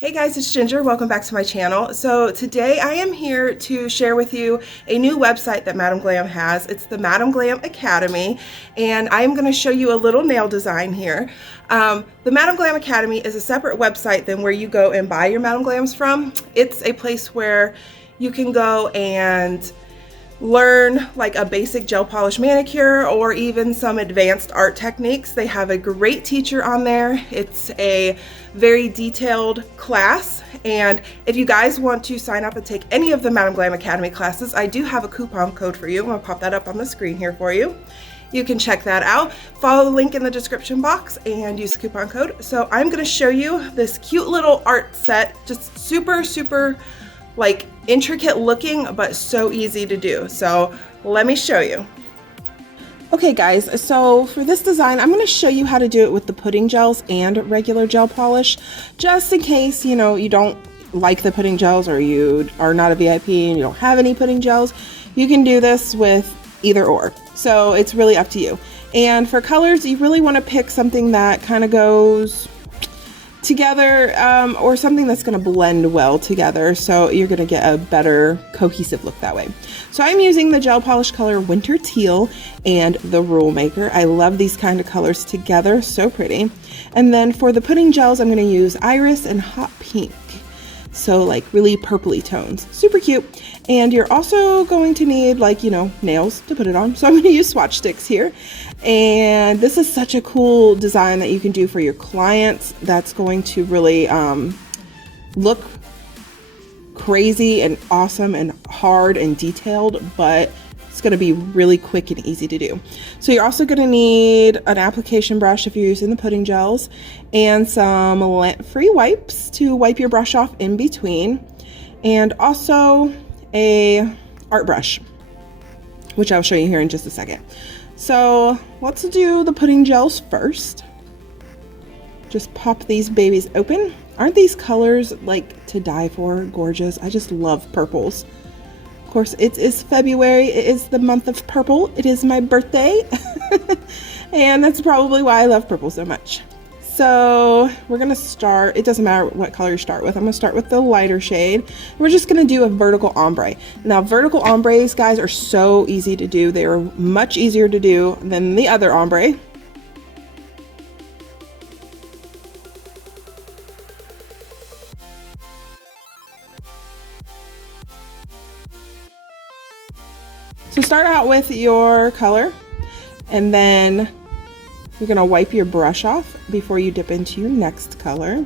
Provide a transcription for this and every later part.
Hey guys, it's Ginger. Welcome back to my channel. So today I am here to share with you a new website that Madam Glam has. It's the Madam Glam Academy, and I am going to show you a little nail design here. The Madam Glam Academy is a separate website than where you go and buy your Madam Glams from. It's a place where you can go and learn like a basic gel polish manicure or even some advanced art techniques. They have a great teacher on there. It's a very detailed class, and if you guys want to sign up and take any of the Madam Glam Academy classes, I do have a coupon code for you. I'm gonna pop that up on the screen here for you. You can check that out. Follow the link in the description box and use the coupon code. So I'm gonna show you this cute little art set, just super like intricate looking, but so easy to do. So let me show you. Okay guys, so for this design, I'm going to show you how to do it with the pudding gels and regular gel polish, just in case, you know, you don't like the pudding gels or you are not a VIP and you don't have any pudding gels. You can do this with either or. So it's really up to you. And for colors, you really want to pick something that kind of goes together or something that's going to blend well together, so you're going to get a better cohesive look that way. So I'm using the gel polish color Winter Teal and the Rule Maker. I love these kind of colors together, so pretty. And then for the pudding gels, I'm going to use Iris and Hot Pink, so like really purpley tones, super cute. And you're also going to need, like, you know, nails to put it on, so I'm going to use swatch sticks here. And this is such a cool design that you can do for your clients that's going to really look crazy and awesome and hard and detailed, but it's going to be really quick and easy to do. So you're also going to need an application brush if you're using the pudding gels, and some lint-free wipes to wipe your brush off in between, and also a art brush, which I'll show you here in just a second. So let's do the pudding gels first. Just pop these babies open. Aren't these colors like to die for? Gorgeous. I just love purples. Of course, it is February. It is the month of purple. It is my birthday. And that's probably why I love purple so much. So we're gonna start, it doesn't matter what color you start with. I'm gonna start with the lighter shade. We're just gonna do a vertical ombre. Now vertical ombres, guys, are so easy to do. They are much easier to do than the other ombre. So start out with your color, and then you're going to wipe your brush off before you dip into your next color.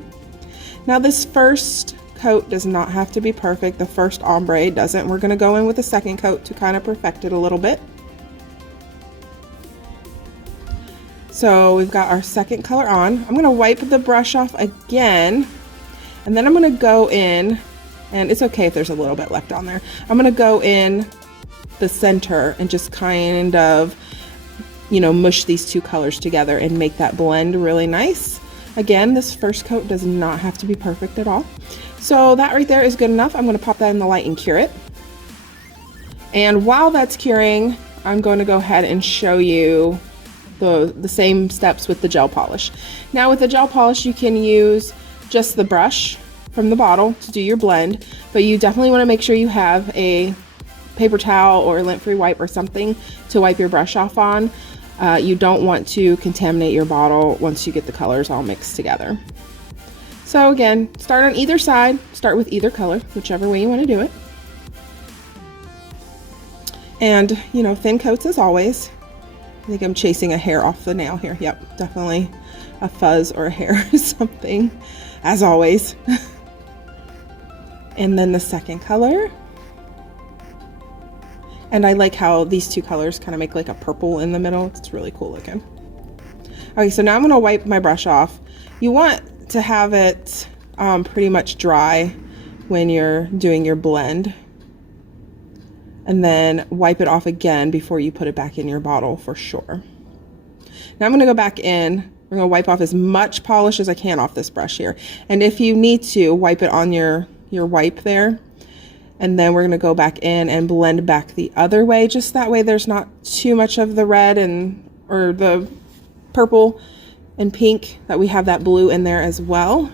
Now this first coat does not have to be perfect. The first ombre doesn't. We're going to go in with a second coat to kind of perfect it a little bit. So we've got our second color on. I'm going to wipe the brush off again, and then I'm going to go in, and it's okay if there's a little bit left on there. I'm going to go in the center and just kind of, you know, mush these two colors together and make that blend really nice. Again, this first coat does not have to be perfect at all. So that right there is good enough. I'm going to pop that in the light and cure it. And while that's curing, I'm going to go ahead and show you the same steps with the gel polish. Now with the gel polish, you can use just the brush from the bottle to do your blend, but you definitely want to make sure you have a paper towel or lint-free wipe or something to wipe your brush off on. You don't want to contaminate your bottle once you get the colors all mixed together. So again, start on either side, start with either color, whichever way you want to do it. And, you know, thin coats as always. I think I'm chasing a hair off the nail here. Yep, definitely a fuzz or a hair or something, as always. And then the second color. And I like how these two colors kind of make like a purple in the middle. It's really cool looking. Okay, so now I'm gonna wipe my brush off. You want to have it pretty much dry when you're doing your blend. And then wipe it off again before you put it back in your bottle for sure. Now I'm gonna go back in. I'm gonna wipe off as much polish as I can off this brush here. And if you need to, wipe it on your wipe there. And then we're going to go back in and blend back the other way, just that way there's not too much of the red or the purple and pink, that we have that blue in there as well.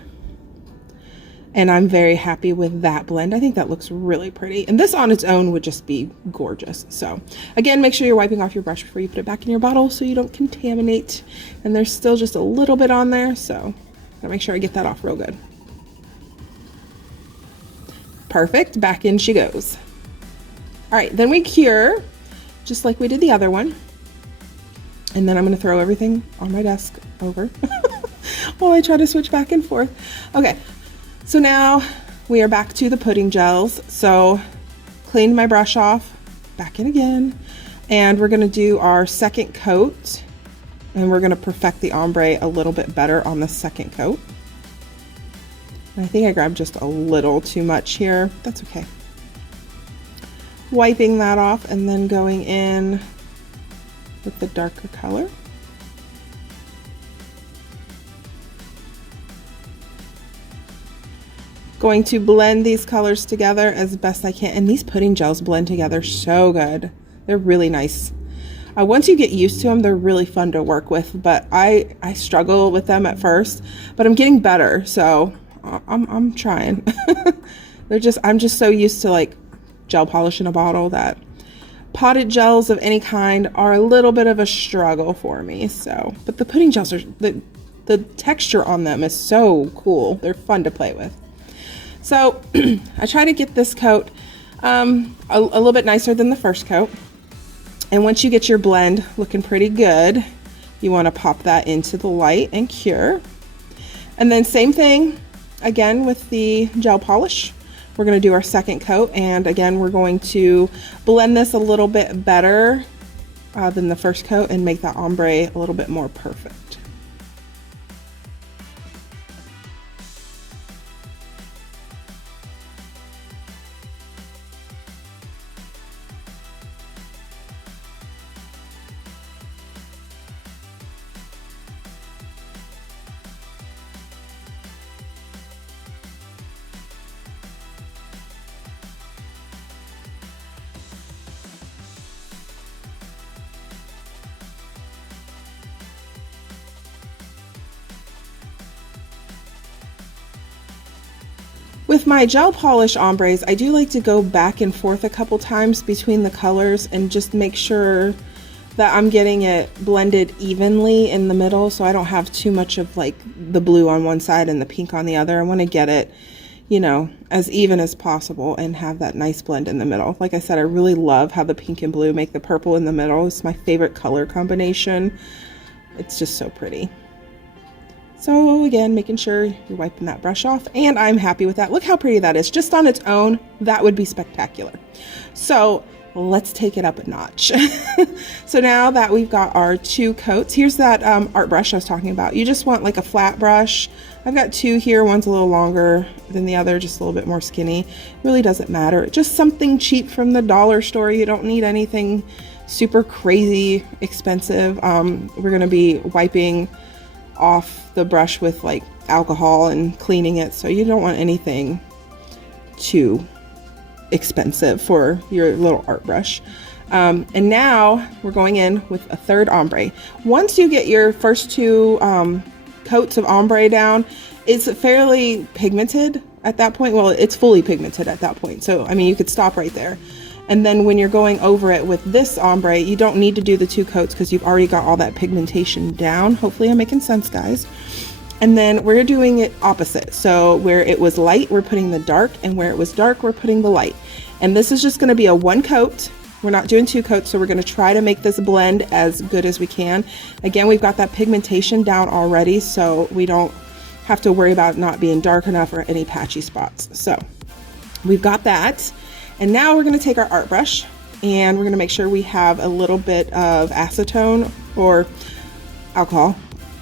And I'm very happy with that blend. I think that looks really pretty. And this on its own would just be gorgeous. So again, make sure you're wiping off your brush before you put it back in your bottle so you don't contaminate. And there's still just a little bit on there, so gotta make sure I get that off real good. Perfect, back in she goes. All right, then we cure, just like we did the other one. And then I'm gonna throw everything on my desk over while I try to switch back and forth. Okay, so now we are back to the pudding gels. So cleaned my brush off, back in again. And we're gonna do our second coat, and we're gonna perfect the ombre a little bit better on the second coat. I think I grabbed just a little too much here. That's okay. Wiping that off and then going in with the darker color. Going to blend these colors together as best I can. And these pudding gels blend together so good. They're really nice. Once you get used to them, they're really fun to work with, but I struggle with them at first, but I'm getting better, so I'm trying. I'm just so used to like gel polish in a bottle that potted gels of any kind are a little bit of a struggle for me. So, but the pudding gels are, the texture on them is so cool. They're fun to play with. So I try to get this coat a little bit nicer than the first coat. And once you get your blend looking pretty good, you want to pop that into the light and cure. And then same thing again with the gel polish. We're going to do our second coat, and again we're going to blend this a little bit better than the first coat and make that ombre a little bit more perfect. With my gel polish ombres, I do like to go back and forth a couple times between the colors and just make sure that I'm getting it blended evenly in the middle, so I don't have too much of like the blue on one side and the pink on the other. I want to get it, you know, as even as possible and have that nice blend in the middle. Like I said, I really love how the pink and blue make the purple in the middle. It's my favorite color combination. It's just so pretty. So again, making sure you're wiping that brush off, and I'm happy with that. Look how pretty that is. Just on its own, that would be spectacular. So let's take it up a notch. So now that we've got our two coats, here's that art brush I was talking about. You just want like a flat brush. I've got two here. One's a little longer than the other, just a little bit more skinny. Really doesn't matter. Just something cheap from the dollar store. You don't need anything super crazy expensive. We're gonna be wiping off the brush with like alcohol and cleaning it, so you don't want anything too expensive for your little art brush. And now we're going in with a third ombre. Once you get your first two coats of ombre down, it's fairly pigmented at that point. Well, it's fully pigmented at that point, so I mean you could stop right there. And then when you're going over it with this ombre, you don't need to do the two coats because you've already got all that pigmentation down. Hopefully I'm making sense, guys. And then we're doing it opposite. So where it was light, we're putting the dark, and where it was dark, we're putting the light. And this is just gonna be a one coat. We're not doing two coats, so we're gonna try to make this blend as good as we can. Again, we've got that pigmentation down already, so we don't have to worry about not being dark enough or any patchy spots. So we've got that. And now we're gonna take our art brush and we're gonna make sure we have a little bit of acetone or alcohol,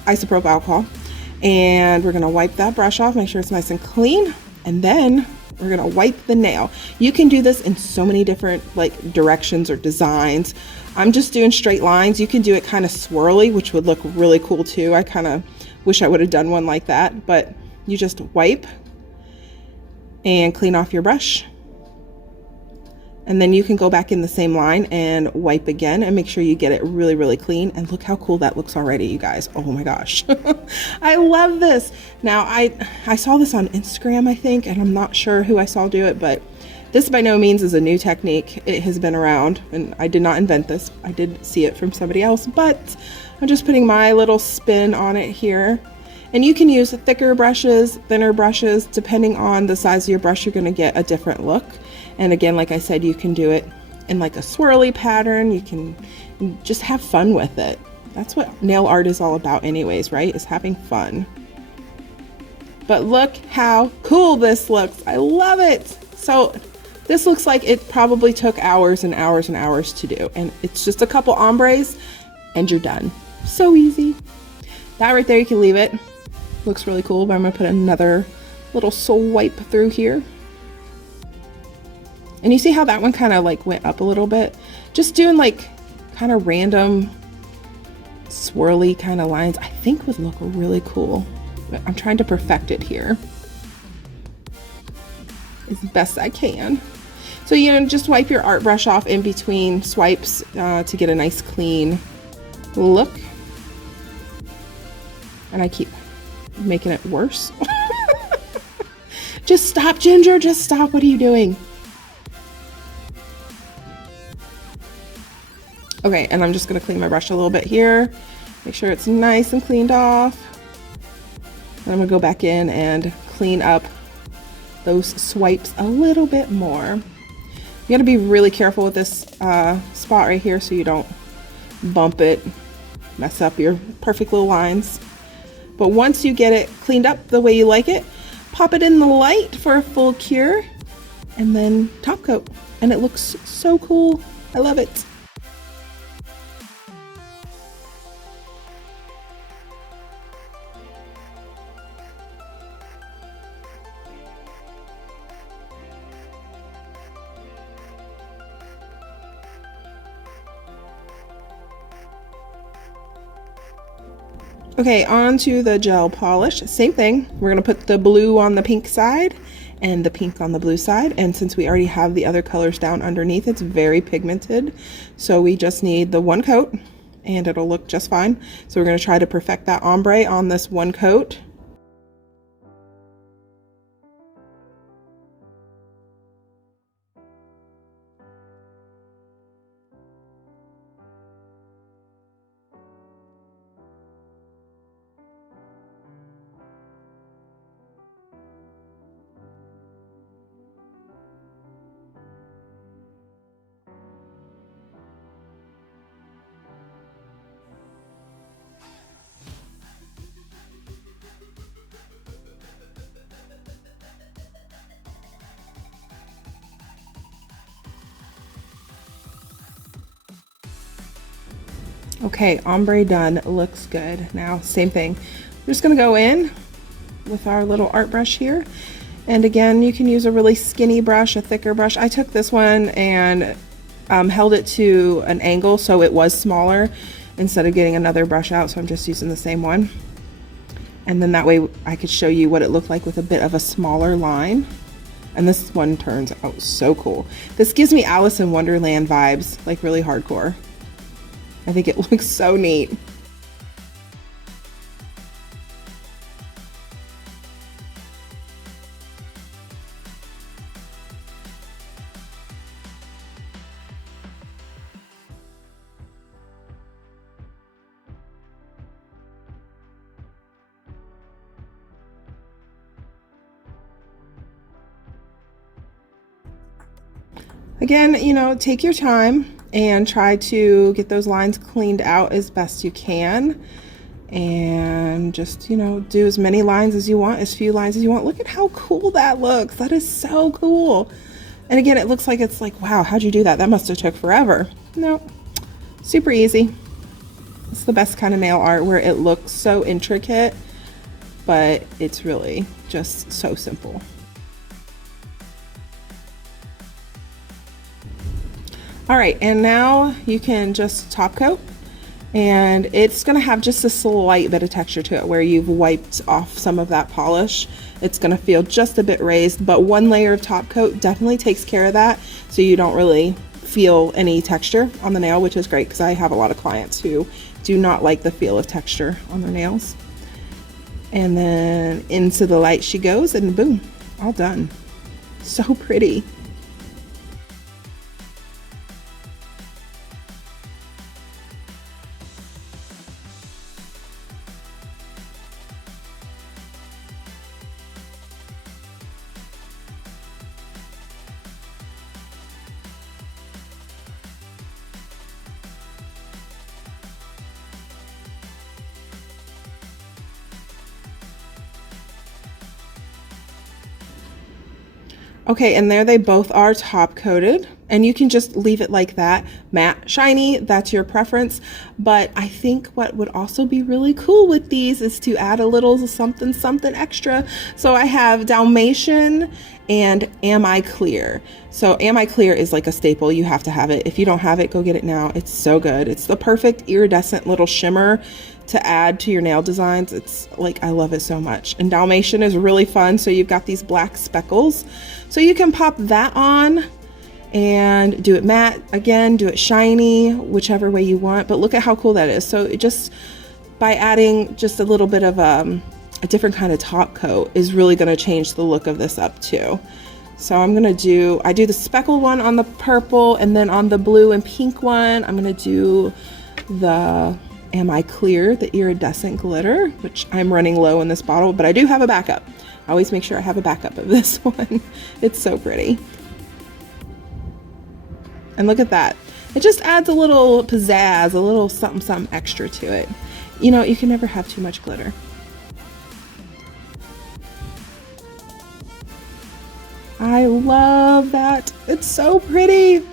isopropyl alcohol. And we're gonna wipe that brush off, make sure it's nice and clean. And then we're gonna wipe the nail. You can do this in so many different like directions or designs. I'm just doing straight lines. You can do it kind of swirly, which would look really cool too. I kind of wish I would have done one like that, but you just wipe and clean off your brush. And then you can go back in the same line and wipe again and make sure you get it really, really clean. And look how cool that looks already, you guys. Oh my gosh. I love this. Now, I saw this on Instagram, I think, and I'm not sure who I saw do it, but this by no means is a new technique. It has been around, and I did not invent this. I did see it from somebody else, but I'm just putting my little spin on it here. And you can use thicker brushes, thinner brushes, depending on the size of your brush, you're gonna get a different look. And again, like I said, you can do it in like a swirly pattern. You can just have fun with it. That's what nail art is all about anyways, right? Is having fun. But look how cool this looks. I love it. So this looks like it probably took hours and hours and hours to do. And it's just a couple ombres and you're done. So easy. That right there, you can leave it. Looks really cool, but I'm gonna put another little swipe through here. And you see how that one kind of like went up a little bit? Just doing like kind of random swirly kind of lines, I think would look really cool. But I'm trying to perfect it here as best I can. So you know, just wipe your art brush off in between swipes to get a nice clean look. And I keep making it worse. Just stop, Ginger, just stop. What are you doing? Okay, and I'm just gonna clean my brush a little bit here. Make sure it's nice and cleaned off. And I'm gonna go back in and clean up those swipes a little bit more. You gotta be really careful with this spot right here so you don't bump it, mess up your perfect little lines. But once you get it cleaned up the way you like it, pop it in the light for a full cure and then top coat. And it looks so cool. I love it. Okay, on to the gel polish. Same thing. We're gonna put the blue on the pink side and the pink on the blue side. And since we already have the other colors down underneath, it's very pigmented. So we just need the one coat and it'll look just fine. So we're gonna try to perfect that ombre on this one coat. Okay, ombre done, looks good. Now, same thing. We're just gonna go in with our little art brush here. And again, you can use a really skinny brush, a thicker brush. I took this one and held it to an angle so it was smaller instead of getting another brush out, so I'm just using the same one. And then that way I could show you what it looked like with a bit of a smaller line. And this one turns out so cool. This gives me Alice in Wonderland vibes, like really hardcore. I think it looks so neat. Again, you know, take your time and try to get those lines cleaned out as best you can. And just, you know, do as many lines as you want, as few lines as you want. Look at how cool that looks. That is so cool. And again, it looks like it's like, wow, how'd you do that? That must have took forever. No, super easy. It's the best kind of nail art where it looks so intricate, but it's really just so simple. All right, and now you can just top coat and it's gonna have just a slight bit of texture to it where you've wiped off some of that polish. It's gonna feel just a bit raised, but one layer of top coat definitely takes care of that, so you don't really feel any texture on the nail, which is great because I have a lot of clients who do not like the feel of texture on their nails. And then into the light she goes, and boom, all done. So pretty. Okay, and there they both are top coated, and you can just leave it like that, matte, shiny, that's your preference. But I think what would also be really cool with these is to add a little something extra. So I have Dalmatian and Am I Clear. So Am I Clear is like a staple, you have to have it. If you don't have it, go get it now. It's so good. It's the perfect iridescent little shimmer to add to your nail designs. It's like, I love it so much. And Dalmatian is really fun. So you've got these black speckles. So you can pop that on and do it matte again, do it shiny, whichever way you want. But look at how cool that is. So it just, by adding just a little bit of a different kind of top coat is really gonna change the look of this up too. So I'm gonna do, I do the speckle one on the purple, and then on the blue and pink one, I'm gonna do the Am I Clear, the iridescent glitter, which I'm running low in this bottle, but I do have a backup. I always make sure I have a backup of this one. It's so pretty. And look at that. It just adds a little pizzazz, a little something extra to it. You know, you can never have too much glitter. I love that. It's so pretty.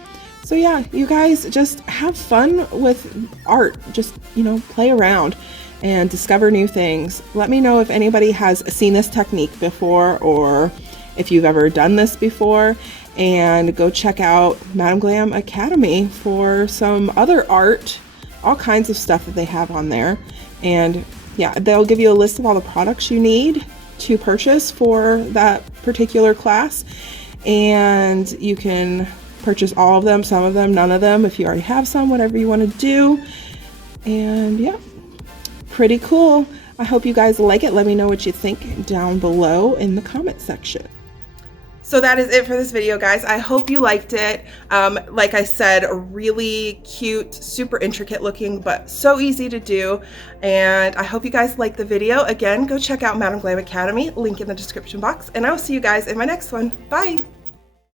So yeah, you guys just have fun with art. Just, you know, play around and discover new things. Let me know if anybody has seen this technique before, or if you've ever done this before, and go check out Madam Glam Academy for some other art, all kinds of stuff that they have on there. And yeah, they'll give you a list of all the products you need to purchase for that particular class, and you can purchase all of them, some of them, none of them, if you already have some, whatever you want to do. And yeah, pretty cool. I hope you guys like it. Let me know what you think down below in the comment section. So that is it for this video, guys. I hope you liked it. Like I said, really cute, super intricate looking, but so easy to do. And I hope you guys liked the video. Again, go check out Madam Glam Academy, link in the description box, and I will see you guys in my next one. Bye.